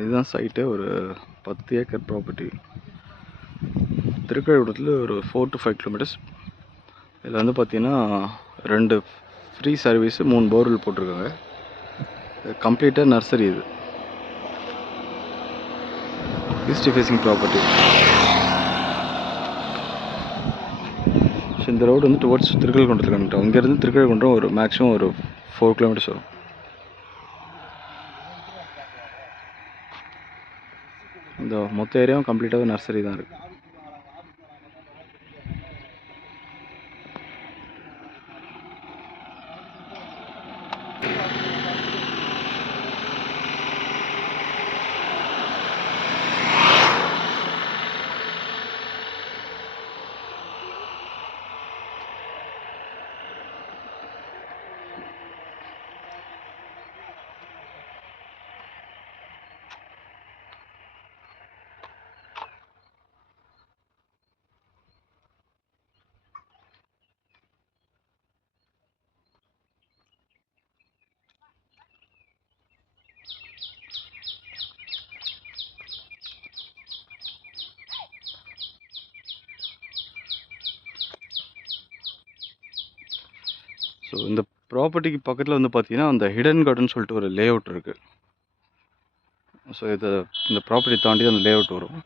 இதுதான் சைட்டு. ஒரு 10 acre property. திருக்கழுக்குன்றத்துல ஒரு 4 to 5 கிலோமீட்டர்ஸ். இதில் வந்து பார்த்தீங்கன்னா 2 ஃப்ரீ சர்வீஸு, 3 போர்வெல் போட்டிருக்காங்க. கம்ப்ளீட்டாக நர்சரி. இது ஈஸ்ட் ஃபேஸிங் ப்ராப்பர்ட்டி. ஸோ இந்த ரோடு வந்து டுவர்ட்ஸ் திருக்கழுக்குன்றத்தில் கனெக்ட். இங்கேருந்து திருக்கழுக்குன்றம் ஒரு மேக்ஸிமம் ஒரு 4 கிலோமீட்டர்ஸ் வரும். இந்த மொத்த ஏரியாவும் கம்ப்ளீட்டாக நர்சரி தான் இருக்குது. ஸோ இந்த ப்ராப்பர்ட்டிக்கு பக்கத்தில் வந்து பார்த்தீங்கன்னா அந்த ஹிடன் கார்டன் சொல்லிட்டு ஒரு லே அவுட் இருக்குது. ஸோ இந்த ப்ராப்பர்ட்டி தாண்டி அந்த லே அவுட் வரும்.